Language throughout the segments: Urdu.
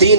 3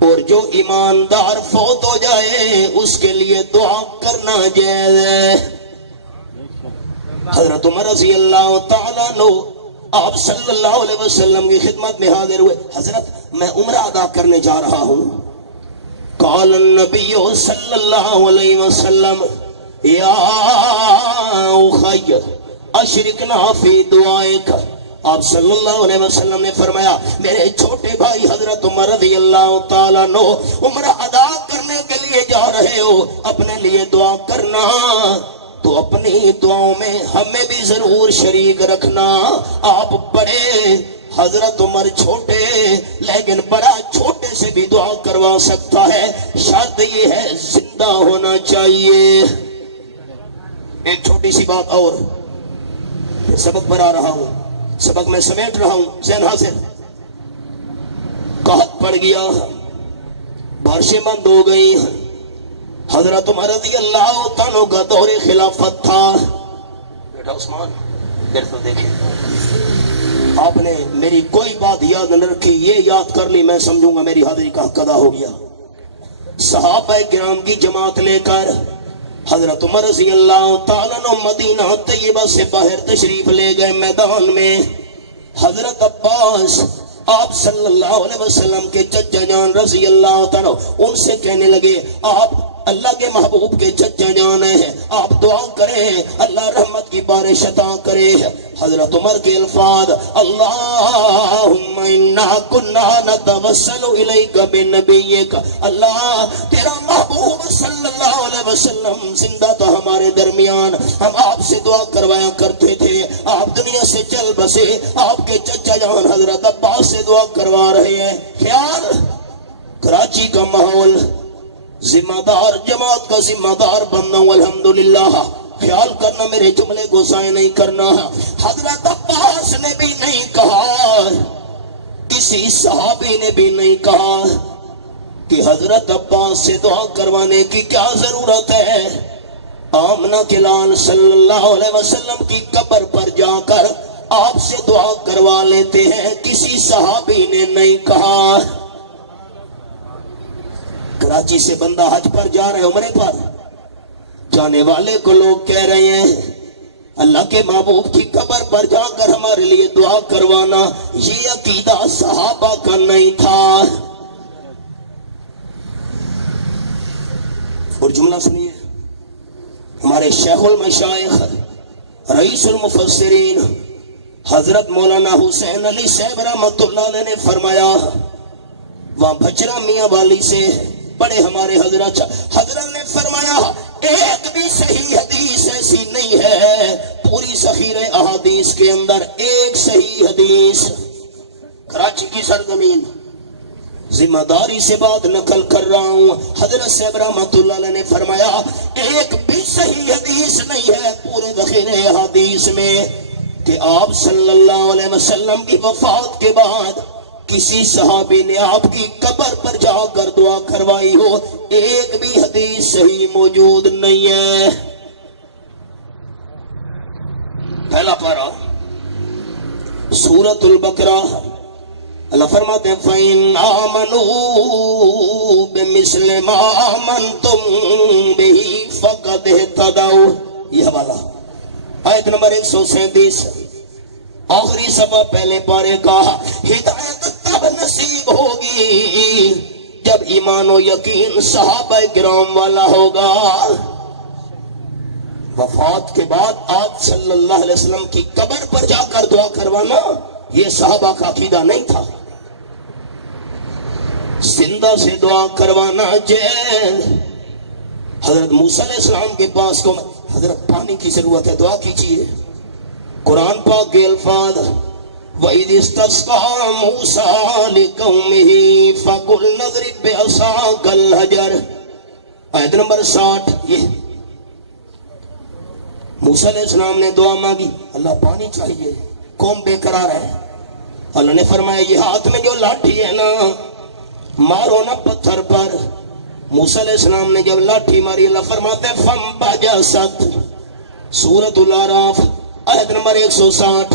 اور جو ایماندار فوت ہو جائے اس کے لیے دعا کرنا جائز ہے۔ حضرت عمر رضی اللہ تعالیٰ عنہ آپ صلی اللہ علیہ وسلم کی خدمت میں حاضر ہوئے، حضرت میں عمرہ ادا کرنے جا رہا ہوں۔ قال النبی صلی اللہ علیہ وسلم یا اخی اشرکنا فی دعائک، آپ صلی اللہ علیہ وسلم نے فرمایا میرے چھوٹے بھائی حضرت عمر رضی اللہ تعالیٰ عنہ عمرہ ادا کرنے کے لیے جا رہے ہو، اپنے لیے دعا کرنا تو اپنی دعاؤں میں ہمیں بھی ضرور شریک رکھنا۔ آپ بڑے، حضرت عمر چھوٹے، لیکن بڑا چھوٹے سے بھی دعا کروا سکتا ہے، شرط یہ ہے زندہ ہونا چاہیے۔ ایک چھوٹی سی بات اور، سبق پڑھا رہا ہوں، سبق میں سمیٹ رہا ہوں، ذہن حاضر۔ قحط پڑ گیا، بارشیں بند ہو گئی، حضرت عمر رضی اللہ تعالیٰ کا دور خلافت تھا۔ بیٹا عثمان دیر تو دیکھیں، آپ نے میری کوئی بات یاد نہ رکھی، یہ یاد کر لی، میں سمجھوں گا میری حاضری کا حق ادا ہو گیا۔ صحابہ کرام کی جماعت لے کر حضرت عمر رضی اللہ تعالیٰ عنہ مدینہ طیبہ سے باہر تشریف لے گئے۔ میدان میں حضرت عباس آپ صلی اللہ علیہ وسلم کے چچا جان رضی اللہ تعالیٰ ان سے کہنے لگے آپ اللہ کے محبوب کے چچا جان ہیں، آپ دعا کریں اللہ رحمت کی بارش عطا کرے۔ حضرت عمر کے الفاظ اللہم انا کنا نتوسل الیک بنبیک، اللہ تیرا محبوب صلی اللہ علیہ وسلم زندہ تھا ہمارے درمیان، ہم آپ سے دعا کروایا کرتے تھے، آپ دنیا سے چل بسے، آپ کے چچا جان حضرت عباس سے دعا کروا رہے ہیں۔ خیال کراچی کا ماحول، ذمہ دار جماعت کا ذمہ دار بننا ہوں الحمدللہ، خیال کرنا میرے جملے کو ضائع نہیں کرنا۔ حضرت عباس نے بھی نہیں کہا، کسی صحابی نے بھی نہیں کہا کہ حضرت عباس سے دعا کروانے کی کیا ضرورت ہے۔ آمنہ کے لال صلی اللہ علیہ وسلم کی قبر پر جا کر آپ سے دعا کروا لیتے ہیں، کسی صحابی نے نہیں کہا۔ کراچی سے بندہ حج پر جا رہے عمرے پر، جانے والے کو لوگ کہہ رہے ہیں اللہ کے محبوب کی قبر پر جا کر ہمارے لیے دعا کروانا، یہ عقیدہ صحابہ کا نہیں تھا۔ اور جملہ سنیے، ہمارے شیخ المشائخ رئیس المفسرین حضرت مولانا حسین علی صاحب رحمۃ اللہ علیہ نے فرمایا، وہاں بھچرا میاں والی سے بڑے ہمارے حضرت نے فرمایا ایک بھی صحیح حدیث ایسی نہیں ہے پوری ذخیرہ احادیث کے اندر، ایک صحیح حدیث۔ کراچی کی سرزمین، ذمہ داری سے بات نقل کر رہا ہوں، حضرت صاحب رحمۃ اللہ علیہ نے فرمایا ایک بھی صحیح حدیث نہیں ہے پورے ذخیرہ احادیث میں کہ آپ صلی اللہ علیہ وسلم کی وفات کے بعد کسی صحابی نے آپ کی قبر پر جا کر دعا کروائی ہو، ایک بھی حدیث صحیح موجود نہیں ہے۔ پہلا پارہ سورۃ البقرہ، اللہ فرماتے ہیں فَإِنْ آمَنُوا بِمِثْلِ مَا آمَنْتُمْ بِهِ فَقَدْ اهْتَدَوْا، یہ حوالہ آیت نمبر 137، آخری صفحہ پہلے پارے کا۔ ہدایت تب نصیب ہوگی جب ایمان و یقین صحابہ کرام والا ہوگا۔ وفات کے بعد آپ صلی اللہ علیہ وسلم کی قبر پر جا کر دعا کروانا یہ صحابہ کا عقیدہ نہیں تھا۔ زندہ سے دعا کروانا جائز۔ حضرت موسیٰ علیہ السلام کے پاس کو حضرت پانی کی ضرورت ہے، دعا کیجئے۔ قرآن پاک کے الفاظ وَإِذِ اسْتَسْقَىٰ مُوسَىٰ لِقَوْمِهِ فَقُلْنَا اضْرِب بِّعَصَاكَ الْحَجَرَ، آیت نمبر 60۔ یہ موسیٰ علیہ السلام نے دعا مانگی، اللہ پانی چاہیے، قوم بے قرار ہے، اللہ نے فرمایا یہ ہاتھ میں جو لاٹھی ہے نا مارو نا پتھر پر۔ موسیٰ علیہ السلام نے جب لاٹھی ماری، اللہ فرماتے فَانْبَجَسَتْ، سورۃ الاعراف آیت نمبر 160۔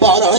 12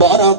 12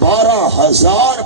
12,000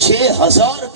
6,000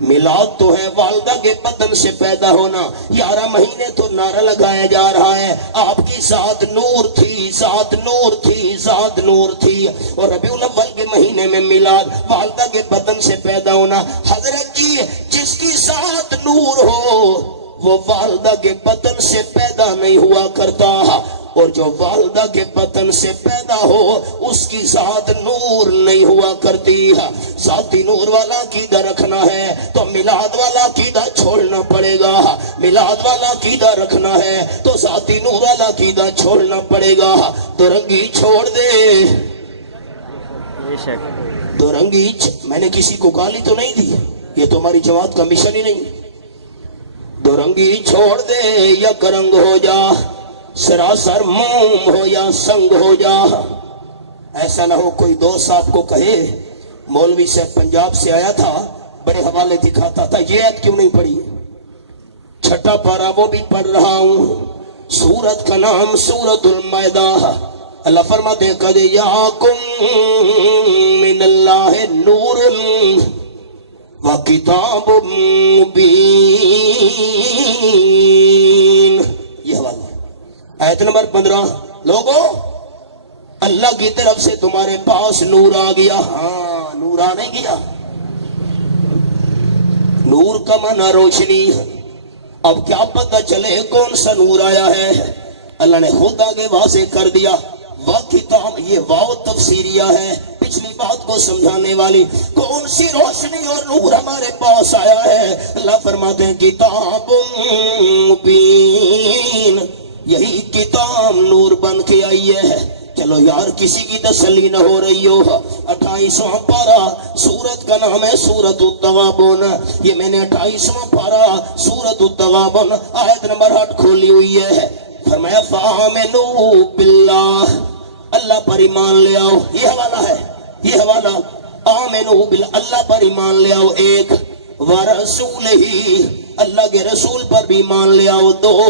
میلاد تو ہے والدہ کے بدن سے پیدا ہونا. 11 مہینے تو نعرہ لگایا جا رہا ہے آپ کی ذات نور تھی، ذات نور تھی، ذات نور تھی. اور ربیع الاول کے مہینے میں میلاد، والدہ کے بدن سے پیدا ہونا. حضرت جی جس کی ذات نور ہو وہ والدہ کے بدن سے پیدا نہیں ہوا کرتا، اور جو والدہ کے بدن سے پیدا ہو اس کی ذات نور نہیں ہوا کرتی. ذاتی نور والا عقیدہ رکھنا ہے تو میلاد والا عقیدہ چھوڑنا پڑے گا. میلاد والا عقیدہ رکھنا ہے تو ذاتی نور والا عقیدہ چھوڑنا پڑے گا. تو رنگی چھوڑ دے، تو رنگی میں نے کسی کو گالی تو نہیں دی، یہ تو ہماری جماعت کا مشن ہی نہیں. دو رنگی چھوڑ دے یا کرنگ ہو جا، سراسر موم ہو یا سنگ ہو جا. ایسا نہ ہو کوئی دوست آپ کو کہے مولوی صاحب پنجاب سے آیا تھا، بڑے حوالے دکھاتا تھا، یہ آیت کیوں نہیں پڑھی؟ 6 پارہ وہ بھی پڑھ رہا ہوں. سورت کا نام سورت المائدہ. اللہ فرماتے ہیں قد جاءکم من اللہ نور وکتاب مبین. یہ حوالہ آیت نمبر 15. لوگو اللہ کی طرف سے تمہارے پاس نور آ گیا. ہاں نور آ نہیں گیا. نور کا معنی روشنی. اب کیا پتہ چلے کون سا نور آیا ہے؟ اللہ نے خود آگے واضح کر دیا. کتاب، یہ واو تفسیریہ ہے، پچھلی بات کو سمجھانے والی. کون سی روشنی اور نور ہمارے پاس آیا ہے؟ اللہ فرماتے ہیں کتاب مبین. یہی کتاب نور بن کے آئی ہے. چلو یار کسی کی تسلی نہ ہو رہی ہو. 28واں پارہ سورت کا نام ہے سورت التغابن. یہ میں نے 28واں پارہ سورت التغابن آیت نمبر 8 کھولی ہوئی ہے. فرمایا فآمنوا باللہ، اللہ پر ایمان لے آؤ. یہ حوالہ ہے، یہ حوالہ آمنوا باللہ، اللہ پر ایمان لے آؤ. ایک ورسولہ، اللہ کے رسول پر بھی ایمان لے آؤ. 2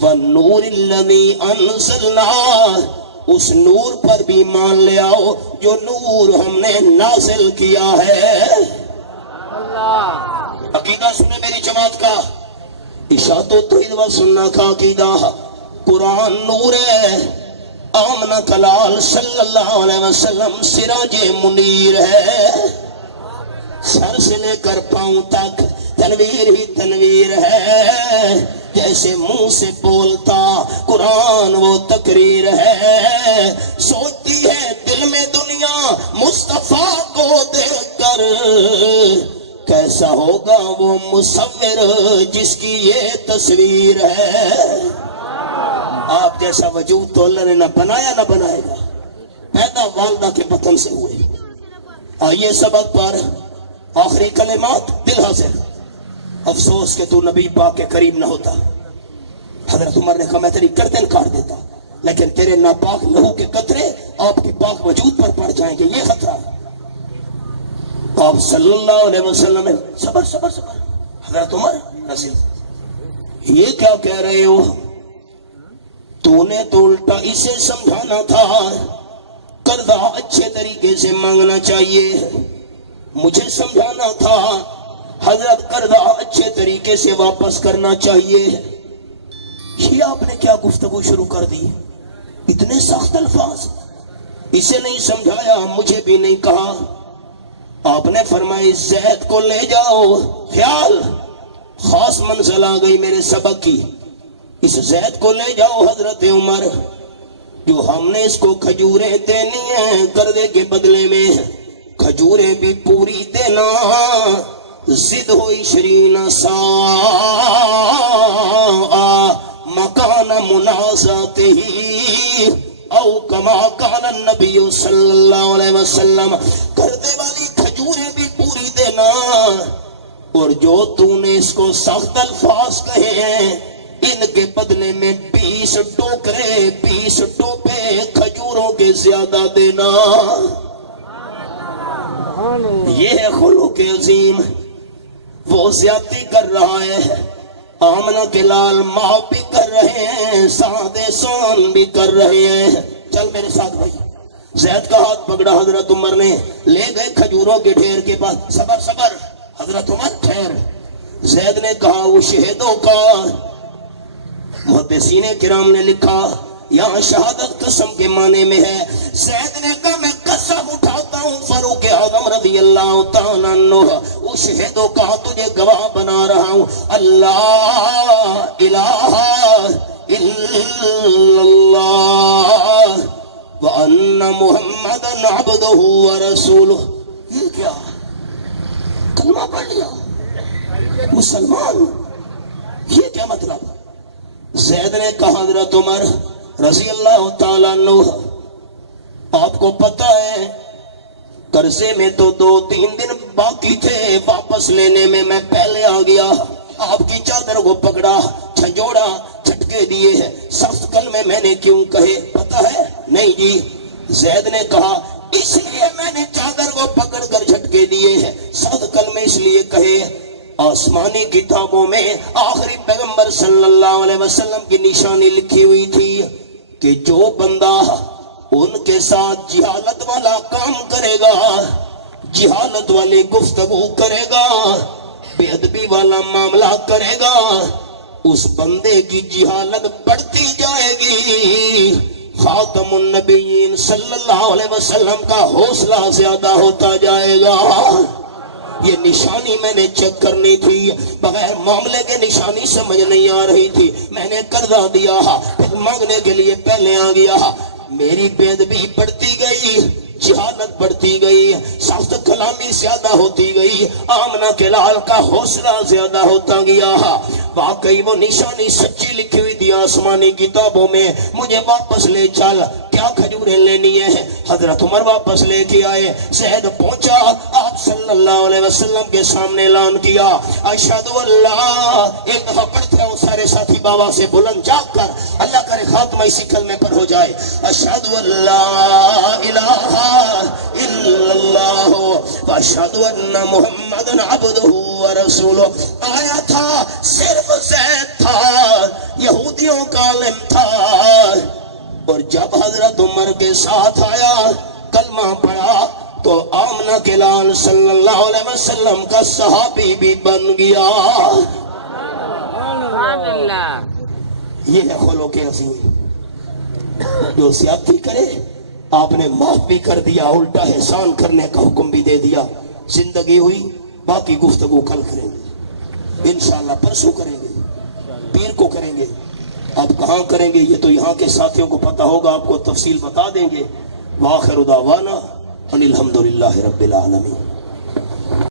والنور الذی انزلنا، اس نور پر بھی ایمان لے آؤ جو نور ہم نے نازل کیا ہے. عقیدہ سنے میری جماعت کا، اشاعت و توحید و سنت کا عقیدہ. قرآن نور ہے، آمنہ کلال صلی اللہ علیہ وسلم سراج منیر ہے. سر سے لے کر پاؤں تک تنویر ہی تنویر ہے. جیسے منہ سے بولتا قرآن وہ تقریر ہے. سوچتی ہے دل میں دنیا مصطفیٰ کو دیکھ کر، کیسا ہوگا وہ مصور جس کی یہ تصویر ہے. آپ جیسا وجود تو اللہ نے نہ بنایا نہ بنائے گا. پیدا والدہ کے بطن سے ہوئے. آئیے سبق پر آخری کلمات دل حاضر. افسوس کہ تو نبی پاک کے قریب نہ ہوتا. حضرت عمر نے کہا میں تیری گردن کاٹ دیتا، لیکن تیرے ناپاک لہو کے قطرے آپ کے پاک وجود پر پڑ جائیں گے، یہ خطرہ. آپ صلی اللہ علیہ وسلم نے صبر صبر صبر. حضرت عمر نصیحت، یہ کیا کہہ رہے ہو؟ تو نے تو الٹا اسے سمجھانا تھا قرضہ اچھے طریقے سے مانگنا چاہیے. مجھے سمجھانا تھا حضرت قرضہ اچھے طریقے سے واپس کرنا چاہیے. یہ آپ نے کیا گفتگو شروع کر دی؟ اتنے سخت الفاظ. اسے نہیں سمجھایا، مجھے بھی نہیں کہا. آپ نے فرمایا زید کو لے جاؤ. خیال خاص منزل آ گئی میرے سبق کی. اس زید کو لے جاؤ حضرت عمر، جو ہم نے اس کو کھجوریں دینی ہیں قرضے کے بدلے میں، کھجوریں بھی پوری دینا. ضد ہوئی 20 سا مکان منازعت ہی او کما کان النبی صلی اللہ علیہ وسلم. قرضے والی کھجوریں بھی پوری دینا، اور جو تو نے اس کو سخت الفاظ کہے ہیں ان کے بدلے میں 20 ٹوکرے 20 ٹوپے کھجوروں کے زیادہ دینا. یہ ہے خلق عظیم. وہ زیادتی کر رہا ہے، آمنہ کے لال معاف بھی کر رہے ہیں، سعد سون بھی کر رہے ہیں. چل میرے ساتھ بھائی. زید کا ہاتھ پکڑا حضرت عمر نے، لے گئے کھجوروں کے ڈھیر کے پاس. صبر صبر. حضرت عمر ٹھہر. زید نے کہا وہ شہیدوں کا. محدثین کرام نے لکھا یہاں شہادت قسم کے معنی میں ہے. زید نے کہا میں قسم اٹھاتا ہوں فاروق اعظم رضی اللہ تعالیٰ عنہ اس شہیدوں کا تجھے گواہ بنا رہا ہوں. اللہ الہ الا اللہ وان محمدن عبدہ ورسولہ. یہ کیا کلمہ پڑھ لیا مسلمان؟ یہ کیا مطلب؟ زید نے کہا حضرت عمر رضی اللہ تعالیٰ عنہ آپ کو پتہ ہے قرضے میں تو 2-3 دن باقی تھے, واپس لینے میں میں پہلے آ گیا. آپ کی چادر کو پکڑا, جھنجھوڑا, جھٹکے دیے ہیں. سخت کلمے میں نے کیوں کہے پتہ ہے؟ نہیں جی. زید نے کہا اس لیے میں نے چادر کو پکڑ کر جھٹکے دیے ہیں. سخت کلمے اس لیے کہے آسمانی کتابوں میں آخری پیغمبر صلی اللہ علیہ وسلم کی نشانی لکھی ہوئی تھی کہ جو بندہ ان کے ساتھ جہالت والا کام کرے گا, جہالت والی گفتگو کرے گا, بے ادبی والا معاملہ کرے گا, اس بندے کی جہالت بڑھتی جائے گی. خاتم النبیین صلی اللہ علیہ وسلم کا حوصلہ زیادہ ہوتا جائے گا. یہ نشانی میں نے چیک کرنی تھی, بغیر معاملے کے نشانی سمجھ نہیں آ رہی تھی. میں نے قرضہ دیا, پھر مانگنے کے لیے پہلے آ گیا. میری بے ادبی بڑھتی گئی, جہالت بڑھتی گئی, سخت کلامی زیادہ ہوتی گئی, آمنہ کے لال کا حوصلہ زیادہ ہوتا گیا. واقعی وہ نشانی سچی لکھی ہوئی تھی آسمانی کتابوں میں. مجھے واپس لے چل, کیا کھجوریں لینی ہیں؟ حضرت عمر واپس لے کے آئے. زید پہنچا, آپ صلی اللہ علیہ وسلم کے سامنے اعلان کیا اشہد اللہ. ایک دفعہ پڑھتے ہو سارے ساتھی بابا سے بلند جاگ کر, اللہ کرے خاتمہ اسی کلمے پر ہو جائے. اشہد اللہ الہ الا اللہ واشہد ان محمدن عبدہ ورسولہ. آیا تھا صرف زید تھا, یہودیوں کا عالم تھا, اور جب حضرت عمر کے ساتھ آیا کلمہ پڑھا تو آمنہ کے لال صلی اللہ علیہ وسلم کا صحابی بھی بن گیا. یہ ہے خلق عظیم. جو زیادتی کرے آپ نے معاف بھی کر دیا, الٹا احسان کرنے کا حکم بھی دے دیا. زندگی ہوئی, باقی گفتگو کل کریں گے انشاءاللہ, پرسوں کریں گے, پیر کو کریں گے. آپ کہاں کریں گے یہ تو یہاں کے ساتھیوں کو پتہ ہوگا, آپ کو تفصیل بتا دیں گے. وآخر دعوانا ان الحمدللہ رب العالمین.